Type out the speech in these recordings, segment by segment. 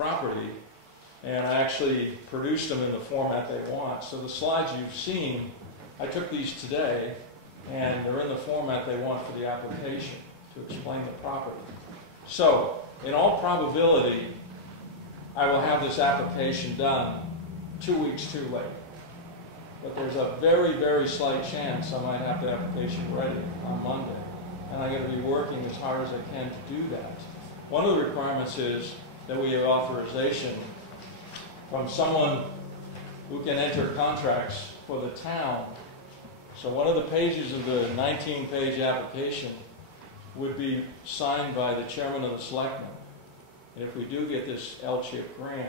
property, and I actually produced them in the format they want. So the slides you've seen, I took these today, and they're in the format they want for the application to explain the property. So, in all probability, I will have this application done 2 weeks too late. But there's a very, very slight chance I might have the application ready on Monday. And I'm going to be working as hard as I can to do that. One of the requirements is that we have authorization from someone who can enter contracts for the town. So one of the pages of the 19-page application would be signed by the chairman of the selectmen. And if we do get this L-chip grant,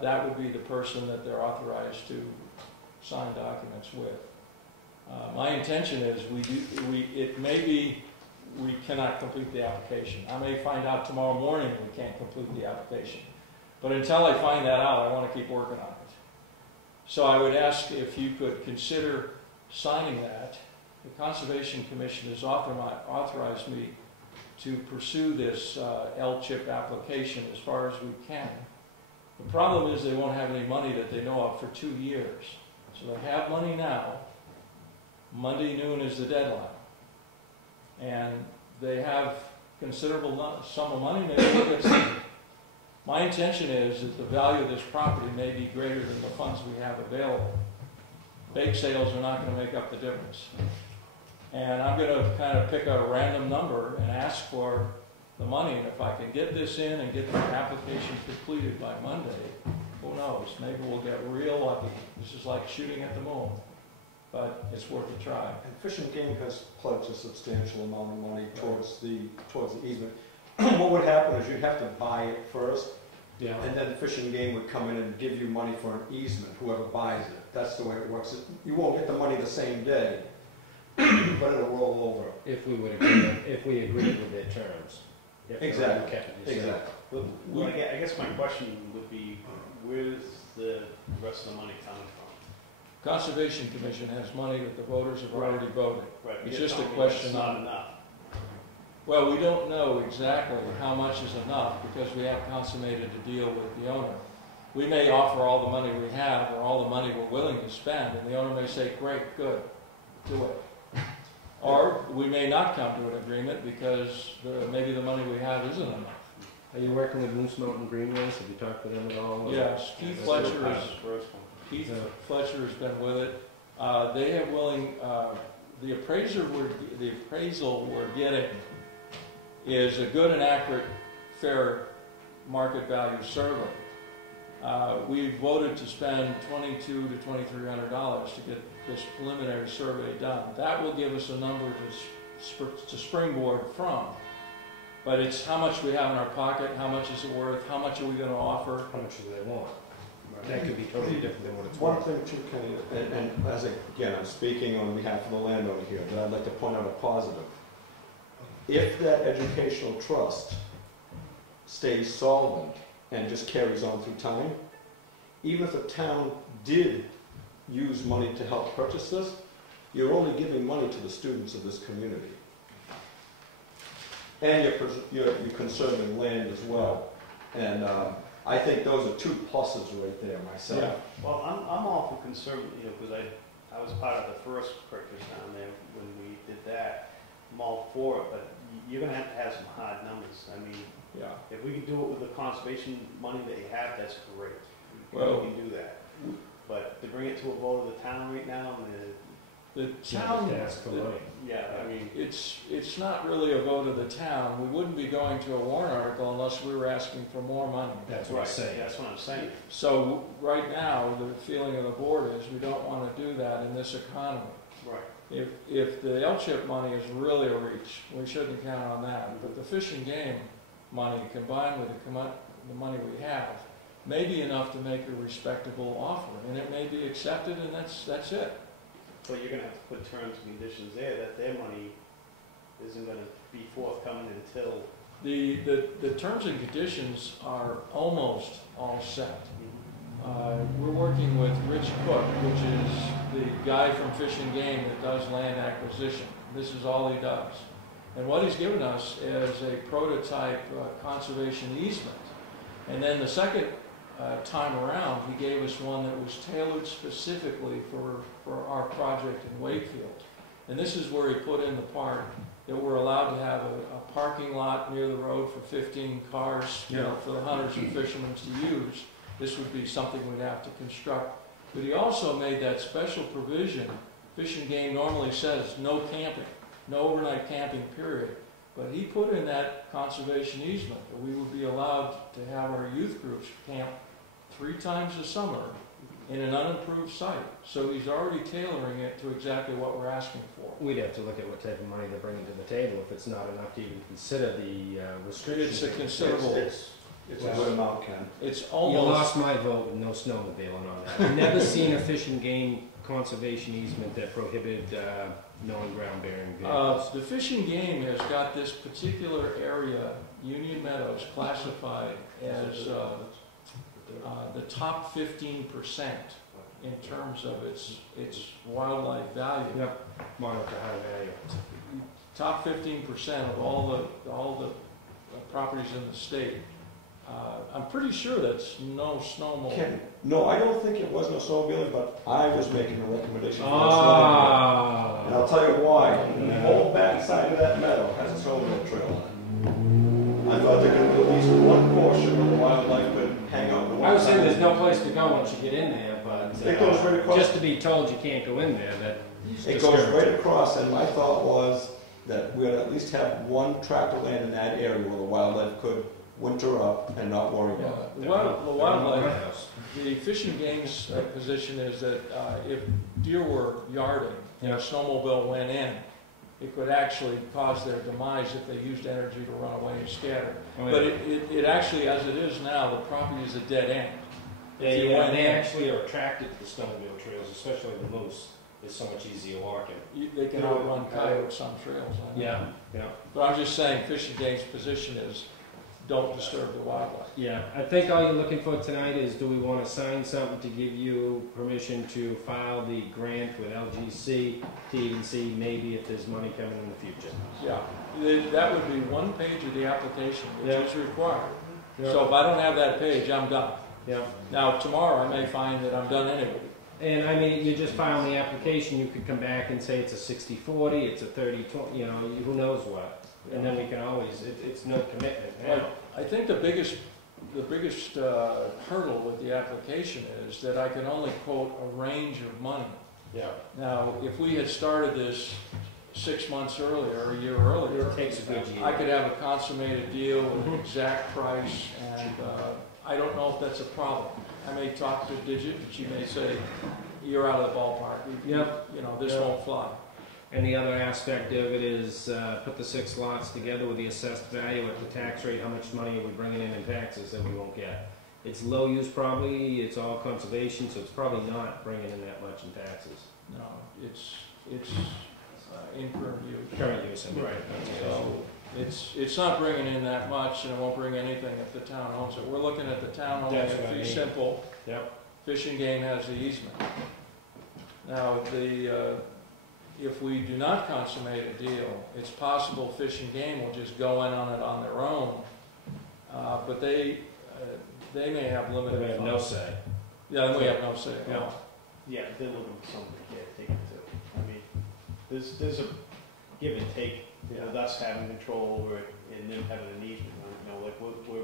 that would be the person that they're authorized to sign documents with. My intention is it may be we cannot complete the application. I may find out tomorrow morning we can't complete the application. But until I find that out, I want to keep working on it. So I would ask if you could consider signing that. The Conservation Commission has authorized me to pursue this L-chip application as far as we can. The problem is they won't have any money that they know of for 2 years. So they have money now. Monday noon is the deadline. And they have considerable sum of money. Maybe we'll get some. My intention is that the value of this property may be greater than the funds we have available. Bake sales are not going to make up the difference. And I'm going to kind of pick a random number and ask for the money. And if I can get this in and get the application completed by Monday, who knows? Maybe we'll get real lucky. This is like shooting at the moon. But it's worth a try. And Fish and Game has pledged a substantial amount of money towards the easement. What would happen is you'd have to buy it first, and then Fish and Game would come in and give you money for an easement, whoever buys it. That's the way it works. You won't get the money the same day, but it'll roll over. If we would agree, if we agreed with their terms. Exactly. Well, I guess my question would be, where's the rest of the money coming from? Conservation Commission has money that the voters have already voted. Right. It's just a question not of, enough. well, we don't know exactly how much is enough because we have consummated a deal with the owner. We may offer all the money we have or all the money we're willing to spend, and the owner may say, great, good, do it. Or we may not come to an agreement because maybe the money we have isn't enough. Are you working with Moose Mountain Greenways? Have you talked to them at all? Yes, Keith Fletcher has been with it. They have willing, the appraisal we're getting is a good and accurate, fair market value survey. We voted to spend $2,200 to $2,300 to get this preliminary survey done. That will give us a number to springboard from. But it's how much we have in our pocket, how much is it worth, how much are we going to offer. How much do they want? That could be totally different than what it's One worth. thing too, Kenny, and as again, I'm speaking on behalf of the landowner here, but I'd like to point out a positive. If that educational trust stays solvent and just carries on through time, even if the town did use money to help purchase this, you're only giving money to the students of this community. And you're conserving land as well. And I think those are two pluses right there myself. Yeah. Well, I'm all for conservative, because I was part of the first purchase down there when we did that. I'm all for it, but you're going to have some hard numbers. I mean, if we can do it with the conservation money that you have, that's great. We can do that. But to bring it to a vote of the town right now, the town, I mean, it's not really a vote of the town. We wouldn't be going to a warrant article unless we were asking for more money. That's what I'm saying. That's what I'm saying. So right now, the feeling of the board is we don't want to do that in this economy. Right. If the L-chip money is really a reach, we shouldn't count on that. But the Fish and Game money combined with the money we have may be enough to make a respectable offer, and it may be accepted, and that's it. But you're going to have to put terms and conditions there that their money isn't going to be forthcoming until... The terms and conditions are almost all set. We're working with Rich Cook, which is the guy from Fish and Game that does land acquisition. This is all he does. And what he's given us is a prototype conservation easement And then the second time around, he gave us one that was tailored specifically for our project in Wakefield. And this is where he put in the part that we're allowed to have a parking lot near the road for 15 cars, you know, for the hunters and fishermen to use. This would be something we'd have to construct. But he also made that special provision. Fish and Game normally says no camping, no overnight camping, period. But he put in that conservation easement that we would be allowed to have our youth groups camp 3 times a summer in an unimproved site. So he's already tailoring it to exactly what we're asking for. We'd have to look at what type of money they're bringing to the table if it's not enough to even consider the restrictions. It's a considerable. It's a good amount, Ken. It's You almost. lost my vote with no snowmobiling on that. I've never seen a fish and game conservation easement that prohibited non-ground bearing vehicles. The Fish and Game has got this particular area, Union Meadows, classified as the top 15% in terms of its wildlife value. Yep, monitor high value. Top 15% of all the properties in the state. I'm pretty sure that's no snowmobile. Ken, no, I don't think it was no snowmobiling, but I was making a recommendation for a snowmobile. And I'll tell you why. The whole back side of that meadow has a snowmobile trail on it. I thought there could be at least one portion where the wildlife could hang out. I was saying there's no place to go once you get in there, but It goes right across. just to be told you can't go in there, that It goes right across, and my thought was that we'd at least have one tract of land in that area where the wildlife could winter up and not worry Yeah, about it. the wildlife, the Fish and Game's position is that if deer were yarding and a snowmobile went in, it could actually cause their demise if they used energy to run away and scatter. But it actually, as it is now, the property is a dead end. They actually are attracted to the snowmobile trails, especially the moose. It's so much easier walking. They can outrun coyotes on trails. I know. Yeah. But I'm just saying, Fish and Game's position is don't disturb the wildlife. Yeah, I think all you're looking for tonight is, do we want to sign something to give you permission to file the grant with LGC to even see maybe if there's money coming in the future? Yeah, that would be one page of the application, which Yeah. is required. Yeah. So if I don't have that page, I'm done. Yeah. Now, tomorrow I may find that I'm done anyway. And I mean, you just file the application, you could come back and say it's a 60-40, it's a 30-20, you know, who knows what. And then we can always, it's no commitment now. But I think the biggest hurdle with the application is that I can only quote a range of money. Yeah. Now, if we had started this 6 months earlier, or a year earlier, It takes a good year. I could have a consummated deal with an exact price, and I don't know if that's a problem. I may talk to Digit, and she may say, you're out of the ballpark. Yep. You know, this won't fly. And the other aspect of it is put the 6 lots together with the assessed value at the tax rate. How much money are we bringing in taxes that we won't get? It's low use probably, it's all conservation, so it's probably not bringing in that much in taxes. No, it's in current use. Current use, right. So it's not bringing in that much, and it won't bring anything if the town owns it. We're looking at the town owning That's it, what I fee mean. simple. Yep. Fish and Game has the easement. Now, if we do not consummate a deal, it's possible Fish and Game will just go in on it on their own, but they may have limited We have funds. no say. Yeah, then we have no say at all. Yeah, they're looking for something to take it to. I mean, there's a give and take with us having control over it and them having an easement. You know, like we're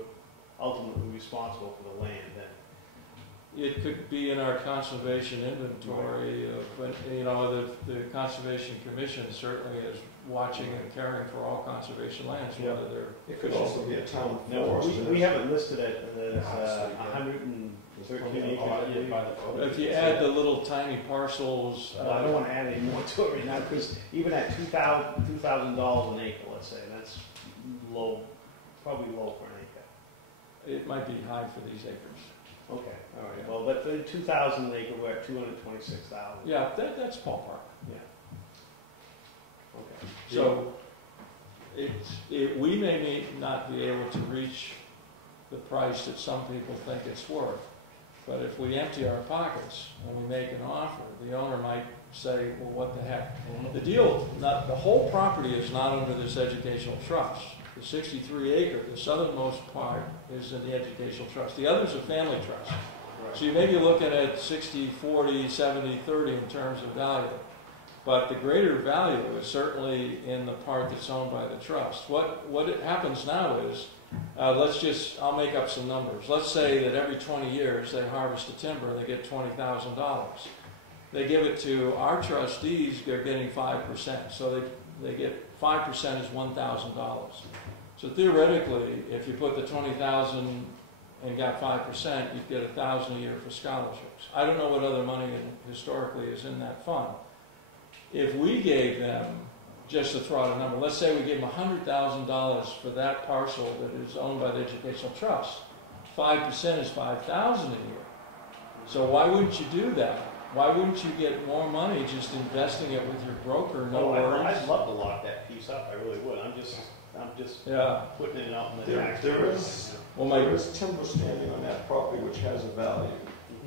ultimately responsible for the land. Then It could be in our conservation inventory, but, you know, the Conservation Commission certainly is watching and caring for all conservation lands, whether they're. It could also be a town no, forest. we haven't listed it as 113 acres. If you add the little tiny parcels. Well, I don't want to add any more to it right now, because even at $2,000 an acre, let's say, that's low, probably low for an acre. It might be high for these acres. Okay, all right, well, but for 2,000 an acre, we're at 226,000. Yeah, that's ballpark. Yeah. Okay. So, we may not be able to reach the price that some people think it's worth, but if we empty our pockets and we make an offer, the owner might say, well, what the heck? The whole property is not under this educational trust. The 63 acre, the southernmost part, is in the educational trust. The others are family trust. So you may be looking at 60, 40, 70, 30 in terms of value. But the greater value is certainly in the part that's owned by the trust. What it happens now is, I'll make up some numbers. Let's say that every 20 years they harvest a timber, they get $20,000. They give it to our trustees, they're getting 5%. So they get 5% is $1,000. So theoretically, if you put the 20,000 and got 5%, you'd get $1,000 a year for scholarships. I don't know what other money historically is in that fund. If we gave them, just to throw out a number, let's say we gave them $100,000 for that parcel that is owned by the educational trust, 5% is $5,000 a year. So why wouldn't you do that? Why wouldn't you get more money just investing it with your broker? No worries. I'd love to lock that piece up. I really would. I'm just putting it out in the tax. There is timber standing on that property which has a value,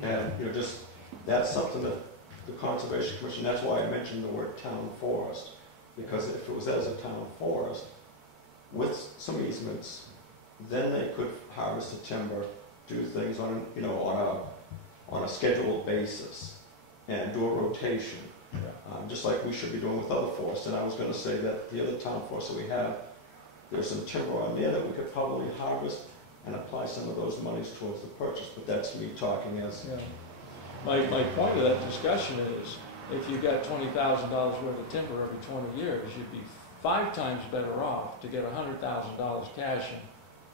and that's something that the Conservation Commission. That's why I mentioned the word town forest, because if it was as a town forest with some easements, then they could harvest the timber, do things on a scheduled basis, and do a rotation, just like we should be doing with other forests. And I was going to say that the other town forests that we have, there's some timber on there that we could probably harvest and apply some of those monies towards the purchase. But that's me talking as... Yeah. My point of that discussion is, if you got $20,000 worth of timber every 20 years, you'd be 5 times better off to get $100,000 cash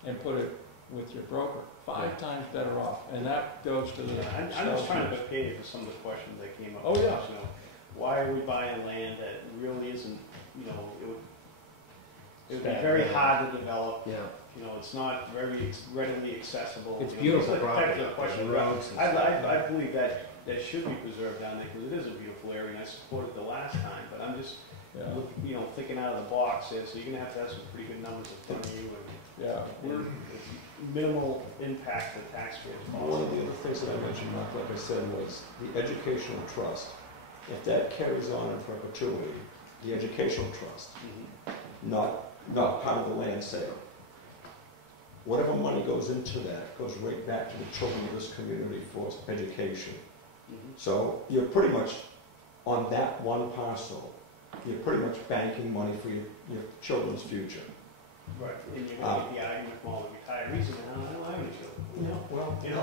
and put it with your broker. 5 times better off, and that goes to the... I'm just trying to prepare you for some of the questions that came up. Oh, yeah. Why are we buying land that really isn't, it would be very hard to develop. Yeah. It's not very readily accessible. It's beautiful property. I believe that should be preserved down there because it is a beautiful area, and I supported the last time. But I'm just, thinking out of the box there. So you're gonna have to have some pretty good numbers in front of you. And minimal impact to taxpayers. One of the other things that I mentioned, Mark, like I said, was the educational trust. If that carries on in perpetuity, the educational trust, not part of the land sale, whatever money goes into that goes right back to the children of this community for education. So you're pretty much, on that one parcel, you're pretty much banking money for your children's future. Right, and you're going to get the argument from all the retirees, and I don't have any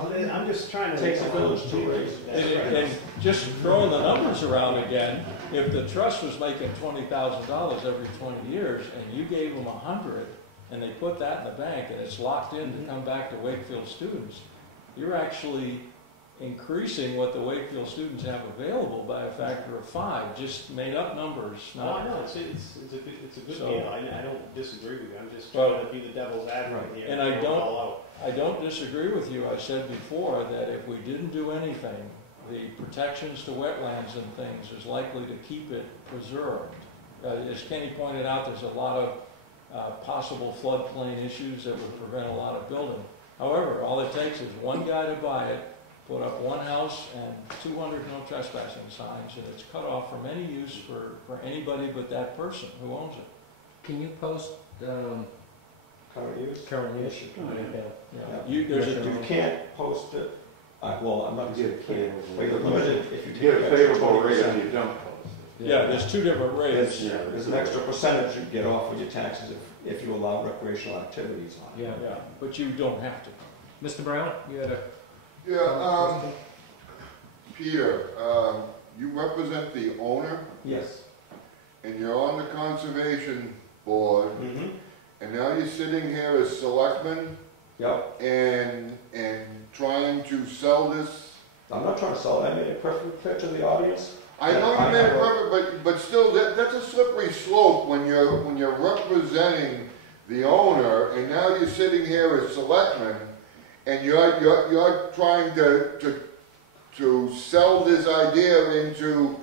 children. I'm just trying to... Takes a village to raise. And just throwing the numbers around again, if the trust was making $20,000 every 20 years, and you gave them 100, and they put that in the bank, and it's locked in to come back to Wakefield students, you're actually increasing what the Wakefield students have available by a factor of 5, just made up numbers. I know, it's a good deal. I don't disagree with you. I'm just trying to be the devil's advocate here. And I don't disagree with you. I said before that if we didn't do anything, the protections to wetlands and things is likely to keep it preserved. As Kenny pointed out, there's a lot of possible floodplain issues that would prevent a lot of building. However, all it takes is one guy to buy it, put up one house and 200 no trespassing signs, and it's cut off from any use for anybody but that person who owns it. Can you post current use? Current use. You can't post it. Well, I'm not saying you can't. But you're limited if you get a favorable rate if you don't post it. Yeah, there's 2 different rates. There's an extra percentage you get off of your taxes if you allow recreational activities on it. Yeah, but you don't have to. Mr. Brown, you had a... Yeah, Peter, you represent the owner? Yes. And you're on the conservation board, and now you're sitting here as selectman? Yep. And trying to sell this? I'm not trying to sell it. I made it perfect fit to the audience. I know you made it perfect, but still, that's a slippery slope when you're representing the owner, and now you're sitting here as selectman, and you're trying to sell this idea into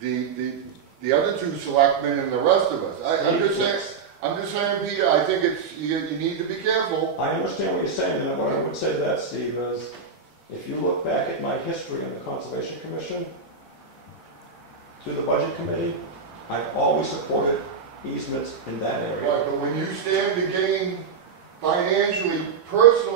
the other 2 selectmen and the rest of us. I'm just saying, Peter, I think you need to be careful. I understand what you're saying, and what I would say to that, Steve, is if you look back at my history in the Conservation Commission, through the Budget Committee, I've always supported easements in that area. Right, but when you stand to gain financially, personally,